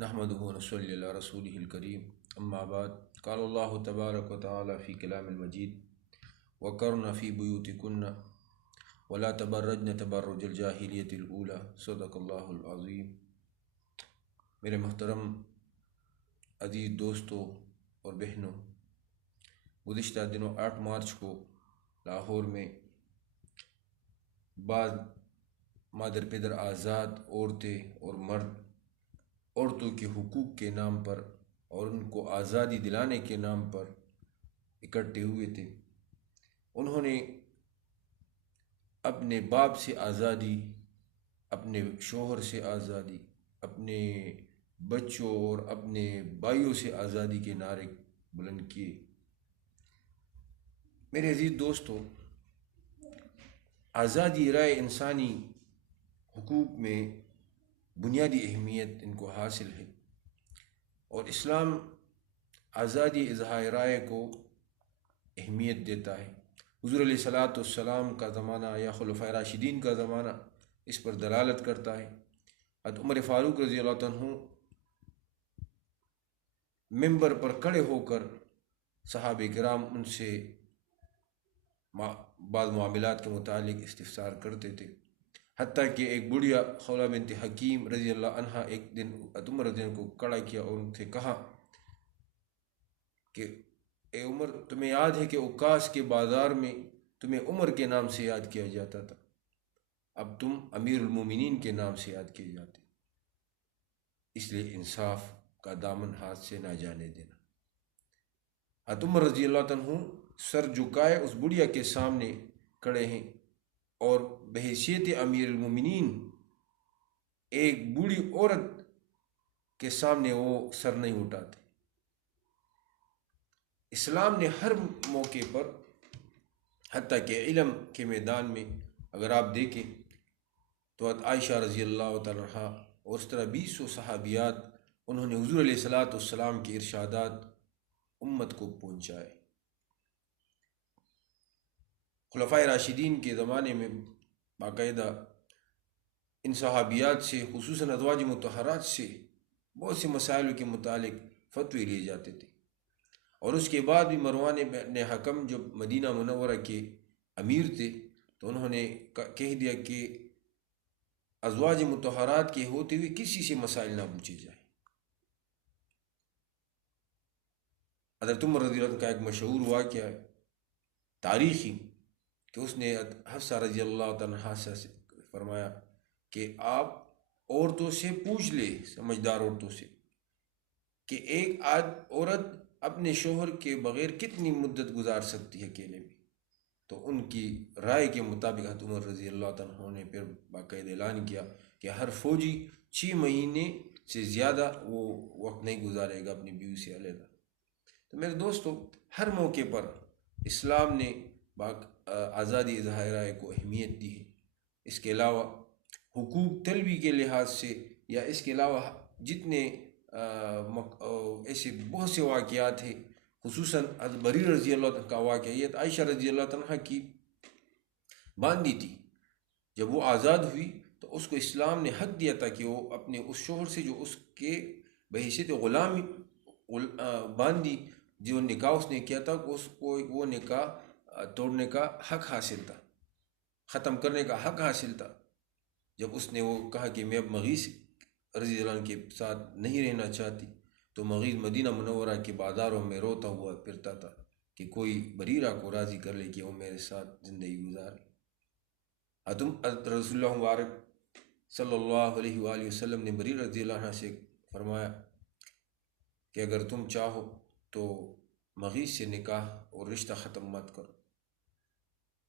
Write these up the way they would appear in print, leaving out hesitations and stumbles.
نحمده ونصلي على رسوله الكريم أما بعد قال الله تبارك وتعالى في كلام المجيد وقرن في بيوتكن ولا تبرجن تبرج الجاهلية الأولى صدق الله العظيم۔ میرے محترم عزیز دوستوں اور بہنوں، گزشتہ دنوں 8 مارچ کو لاہور میں بعض مادر پدر آزاد عورتیں اور مرد عورتوں کے حقوق کے نام پر اور ان کو آزادی دلانے کے نام پر اکٹھے ہوئے تھے۔ انہوں نے اپنے باپ سے آزادی، اپنے شوہر سے آزادی، اپنے بچوں اور اپنے بھائیوں سے آزادی کے نعرے بلند کیے۔ میرے عزیز دوستو، آزادی رائے انسانی حقوق میں بنیادی اہمیت ان کو حاصل ہے، اور اسلام آزادی اظہار رائے کو اہمیت دیتا ہے۔ حضور علیہ السلام کا زمانہ یا خلفائے راشدین کا زمانہ اس پر دلالت کرتا ہے۔ حضرت عمر فاروق رضی اللہ عنہ ممبر پر کھڑے ہو کر صحابہ کرام ان سے بعض معاملات کے متعلق استفسار کرتے تھے، حتیٰ کہ ایک بڑھیا خولہ بنت حکیم رضی اللہ عنہ ایک دن عمر رضی اللہ عنہ کو کھڑا کیا اور ان سے کہا کہ اے عمر، تمہیں یاد ہے کہ عکاظ کے بازار میں تمہیں عمر کے نام سے یاد کیا جاتا تھا، اب تم امیر المومنین کے نام سے یاد کیے جاتے، اس لیے انصاف کا دامن ہاتھ سے نہ جانے دینا۔ حضرت عمر رضی اللہ عنہ سر جھکائے اس بڑھیا کے سامنے کھڑے ہیں، اور بحیثیت امیر المومنین ایک بوڑھی عورت کے سامنے وہ سر نہیں اٹھاتے۔ اسلام نے ہر موقع پر، حتیٰ کہ علم کے میدان میں اگر آپ دیکھیں تو عائشہ رضی اللہ تعالیٰ عنہا اور اس طرح 20 صحابیات، انہوں نے حضور علیہ السلام کے ارشادات امت کو پہنچائے۔ خلفائے راشدین کے زمانے میں باقاعدہ ان صحابیات سے، خصوصاً ازواج مطہرات سے بہت سے مسائل کے متعلق فتوے لیے جاتے تھے، اور اس کے بعد بھی مروان بن حکم جو مدینہ منورہ کے امیر تھے تو انہوں نے کہہ دیا کہ ازواج مطہرات کے ہوتے ہوئے کسی سے مسائل نہ پوچھے جائیں۔ حضرت عمر رضی اللہ عنہ کا ایک مشہور واقعہ ہے تاریخی کہ اس نے حفصہ رضی اللہ عنہا سے فرمایا کہ آپ عورتوں سے پوچھ لے، سمجھدار عورتوں سے، کہ ایک عورت اپنے شوہر کے بغیر کتنی مدت گزار سکتی ہے اکیلے میں، تو ان کی رائے کے مطابق حضرت عمر رضی اللہ عنہ نے پھر باقاعدہ اعلان کیا کہ ہر فوجی 6 مہینے سے زیادہ وہ وقت نہیں گزارے گا اپنی بیوی سے علیحدہ۔ تو میرے دوستو، ہر موقع پر اسلام نے آزادی اظہار رائے کو اہمیت دی ہے۔ اس کے علاوہ حقوق طلبی کے لحاظ سے یا اس کے علاوہ جتنے ایسے بہت سے واقعات ہیں، خصوصاً حضرت بریر رضی اللہ عنہ کا واقعہ، یہ عائشہ رضی اللہ عنہ کی باندی تھی، جب وہ آزاد ہوئی تو اس کو اسلام نے حق دیا تھا کہ وہ اپنے اس شوہر سے جو اس کے بحیثیت غلامی باندی جو نکاح اس نے کیا تھا، اس کو وہ نکاح توڑنے کا حق حاصل تھا، ختم کرنے کا حق حاصل تھا۔ جب اس نے وہ کہا کہ میں اب مغیث رضی اللہ عنہ کے ساتھ نہیں رہنا چاہتی، تو مغیث مدینہ منورہ کے بازاروں میں روتا ہوا پھرتا تھا کہ کوئی بریرہ کو راضی کر لے کہ وہ میرے ساتھ زندگی گزارے۔ حضرت رسول اللہ مبارک صلی اللہ علیہ وآلہ وسلم نے بریر رضی اللہ عنہ سے فرمایا کہ اگر تم چاہو تو مغیث سے نکاح اور رشتہ ختم مت کرو۔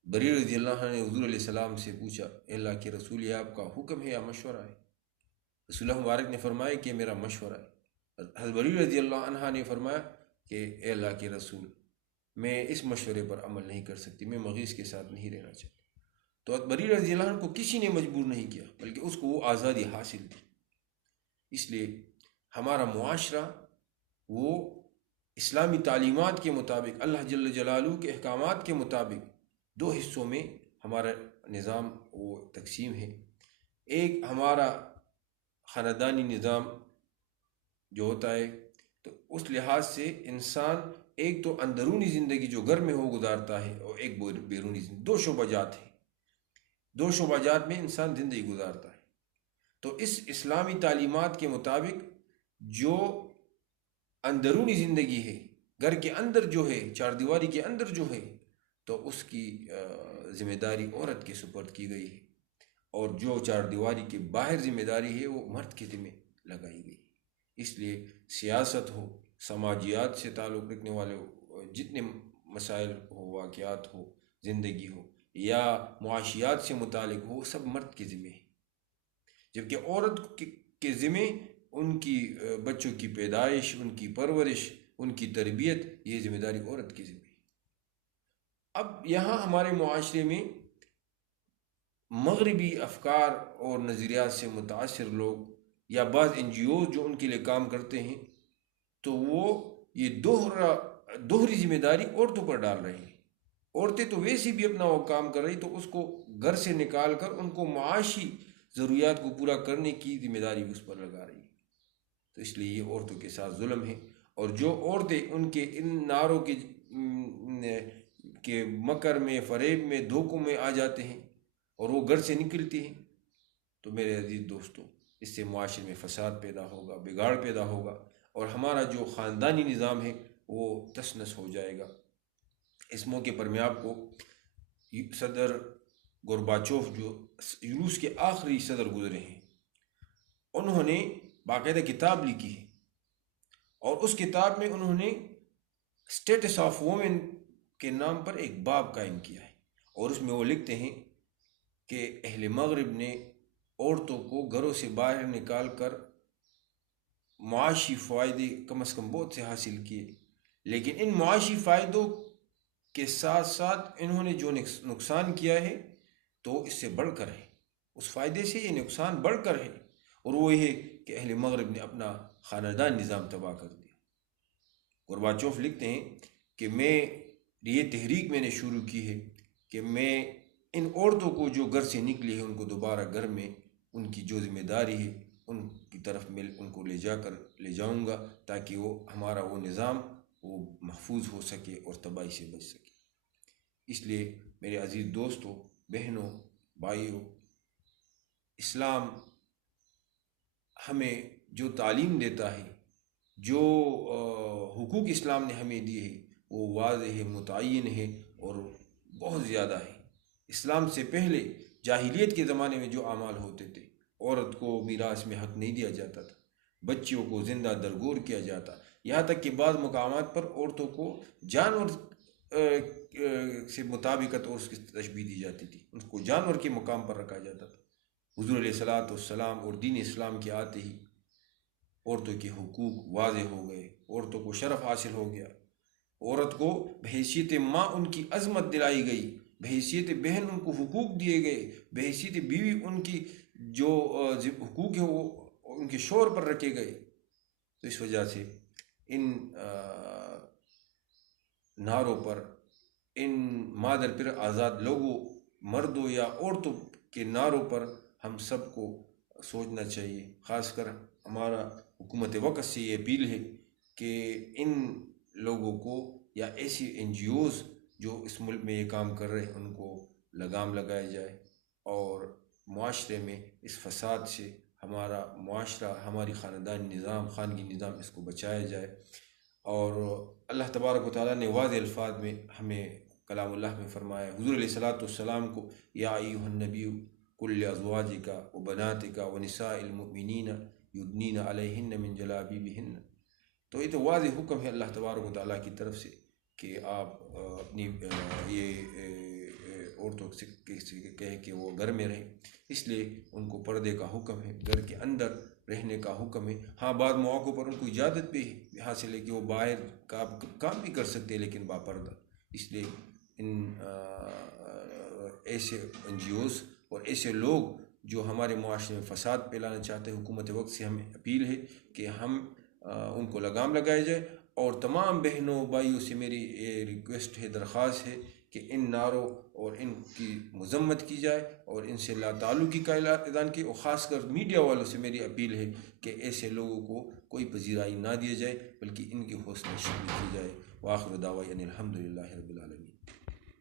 بریر رضی اللہ عنہ نے حضور علیہ السلام سے پوچھا، اے اللہ کے رسول، یہ آپ کا حکم ہے یا مشورہ ہے؟ رسول اللہ مبارک نے فرمایا کہ میرا مشورہ ہے۔ حضرت بریر رضی اللہ عنہ نے فرمایا کہ اے اللہ کے رسول، میں اس مشورے پر عمل نہیں کر سکتی، میں مغیث کے ساتھ نہیں رہنا چاہتی۔ تو حضرت بریر رضی اللہ عنہ کو کسی نے مجبور نہیں کیا، بلکہ اس کو وہ آزادی حاصل تھی۔ اس لیے ہمارا معاشرہ وہ اسلامی تعلیمات کے مطابق، اللہ جل جلالہ کے احکامات کے مطابق 2 حصوں میں ہمارا نظام وہ تقسیم ہے۔ ایک ہمارا خاندانی نظام جو ہوتا ہے، تو اس لحاظ سے انسان ایک تو اندرونی زندگی جو گھر میں ہو گزارتا ہے، اور ایک بیرونی زندگی، دو شعبہ جات ہیں، دو شعبہ جات میں انسان زندگی گزارتا ہے۔ تو اس اسلامی تعلیمات کے مطابق جو اندرونی زندگی ہے، گھر کے اندر جو ہے، چار دیواری کے اندر جو ہے، تو اس کی ذمہ داری عورت کے سپرد کی گئی ہے، اور جو چار دیواری کے باہر ذمہ داری ہے وہ مرد کے ذمہ لگائی گئی۔ اس لیے سیاست ہو، سماجیات سے تعلق رکھنے والے جتنے مسائل ہو، واقعات ہو، زندگی ہو، یا معاشیات سے متعلق ہو، وہ سب مرد کے ذمہ ہے، جبکہ عورت کے ذمہ ان کی بچوں کی پیدائش، ان کی پرورش، ان کی تربیت، یہ ذمہ داری عورت کی ذمہ ہے۔ اب یہاں ہمارے معاشرے میں مغربی افکار اور نظریات سے متاثر لوگ یا بعض NGO جو ان کے لیے کام کرتے ہیں، تو وہ یہ دوہری ذمہ داری عورتوں پر ڈال رہے ہیں۔ عورتیں تو ویسے بھی اپنا وہ کام کر رہی، تو اس کو گھر سے نکال کر ان کو معاشی ضروریات کو پورا کرنے کی ذمہ داری بھی اس پر لگا رہی ہے۔ تو اس لیے یہ عورتوں کے ساتھ ظلم ہے، اور جو عورتیں ان کے ان نعروں کے مکر میں، فریب میں، دھوکوں میں آ جاتے ہیں اور وہ گھر سے نکلتی ہیں، تو میرے عزیز دوستو، اس سے معاشرے میں فساد پیدا ہوگا، بگاڑ پیدا ہوگا، اور ہمارا جو خاندانی نظام ہے وہ تس نس ہو جائے گا۔ اس موقع پر میں آپ کو صدر گورباچوف، جو روس کے آخری صدر گزرے ہیں، انہوں نے باقاعدہ کتاب لکھی ہے، اور اس کتاب میں انہوں نے اسٹیٹس آف وومن کے نام پر ایک باب قائم کیا ہے، اور اس میں وہ لکھتے ہیں کہ اہل مغرب نے عورتوں کو گھروں سے باہر نکال کر معاشی فائدے کم از کم بہت سے حاصل کیے، لیکن ان معاشی فائدوں کے ساتھ ساتھ انہوں نے جو نقصان کیا ہے تو اس سے بڑھ کر ہے، اس فائدے سے یہ نقصان بڑھ کر ہے، اور وہ یہ ہے کہ اہل مغرب نے اپنا خاندان نظام تباہ کر دیا۔ گورباچوف لکھتے ہیں کہ یہ تحریک میں نے شروع کی ہے کہ میں ان عورتوں کو جو گھر سے نکلی ہے، ان کو دوبارہ گھر میں ان کی جو ذمہ داری ہے ان کی طرف میں ان کو لے جاؤں گا، تاکہ وہ ہمارا وہ نظام وہ محفوظ ہو سکے اور تباہی سے بچ سکے۔ اس لیے میرے عزیز دوستوں، بہنوں، بھائیوں، اسلام ہمیں جو تعلیم دیتا ہے، جو حقوق اسلام نے ہمیں دیے ہیں، وہ واضح ہے، متعین ہے، اور بہت زیادہ ہے۔ اسلام سے پہلے جاہلیت کے زمانے میں جو اعمال ہوتے تھے، عورت کو میراث میں حق نہیں دیا جاتا تھا، بچیوں کو زندہ درگور کیا جاتا، یہاں تک کہ بعض مقامات پر عورتوں کو جانور سے مطابقت اور اس کی تشبیہ دی جاتی تھی، ان کو جانور کے مقام پر رکھا جاتا تھا۔ حضور علیہ الصلاۃ والسلام اور دین اسلام کے آتے ہی عورتوں کے حقوق واضح ہو گئے، عورتوں کو شرف حاصل ہو گیا، عورت کو بحیثیت ماں ان کی عظمت دلائی گئی، بحیثیت بہن ان کو حقوق دیے گئے، بحیثیت بیوی ان کی جو حقوق ہیں وہ ان کے شوہر پر رکھے گئے۔ تو اس وجہ سے ان نعروں پر، ان مادر پر آزاد لوگوں، مردوں یا عورتوں کے نعروں پر ہم سب کو سوچنا چاہیے۔ خاص کر ہمارا حکومت وقت سے یہ اپیل ہے کہ ان لوگوں کو یا ایسی NGOز جو اس ملک میں یہ کام کر رہے ہیں ان کو لگام لگایا جائے، اور معاشرے میں اس فساد سے ہمارا معاشرہ، ہماری خاندانی نظام، خانگی نظام، اس کو بچایا جائے۔ اور اللہ تبارک و تعالیٰ نے واضح الفاظ میں ہمیں کلام اللہ میں فرمایا، حضور علیہ الصلاۃ والسلام کو، یا ایھا النبی قل لازواجک وبناتک ونساء المؤمنین یدنین علیہن من جلابیبہن۔ تو یہ تو واضح حکم ہے اللہ تبارک و تعالیٰ کی طرف سے کہ آپ اپنی یہ عورتوں سے کہیں کہ وہ گھر میں رہیں، اس لیے ان کو پردے کا حکم ہے، گھر کے اندر رہنے کا حکم ہے۔ ہاں، بعض مواقع پر ان کو اجازت بھی حاصل ہے کہ وہ باہر کا کام بھی کر سکتے ہیں، لیکن باپردہ۔ اس لیے ان ایسے NGOز اور ایسے لوگ جو ہمارے معاشرے میں فساد پھیلانا چاہتے ہیں، حکومت وقت سے ہمیں اپیل ہے کہ ہم ان کو لگام لگایا جائے۔ اور تمام بہنوں بھائیوں سے میری ریکویسٹ ہے، درخواست ہے کہ ان نعروں اور ان کی مذمت کی جائے اور ان سے لا تعلقی کا اعلان کی، اور خاص کر میڈیا والوں سے میری اپیل ہے کہ ایسے لوگوں کو کوئی پذیرائی نہ دیا جائے بلکہ ان کی حوصلہ افزائی کی جائے۔ وآخر دعوانا الحمدللہ رب العالمین۔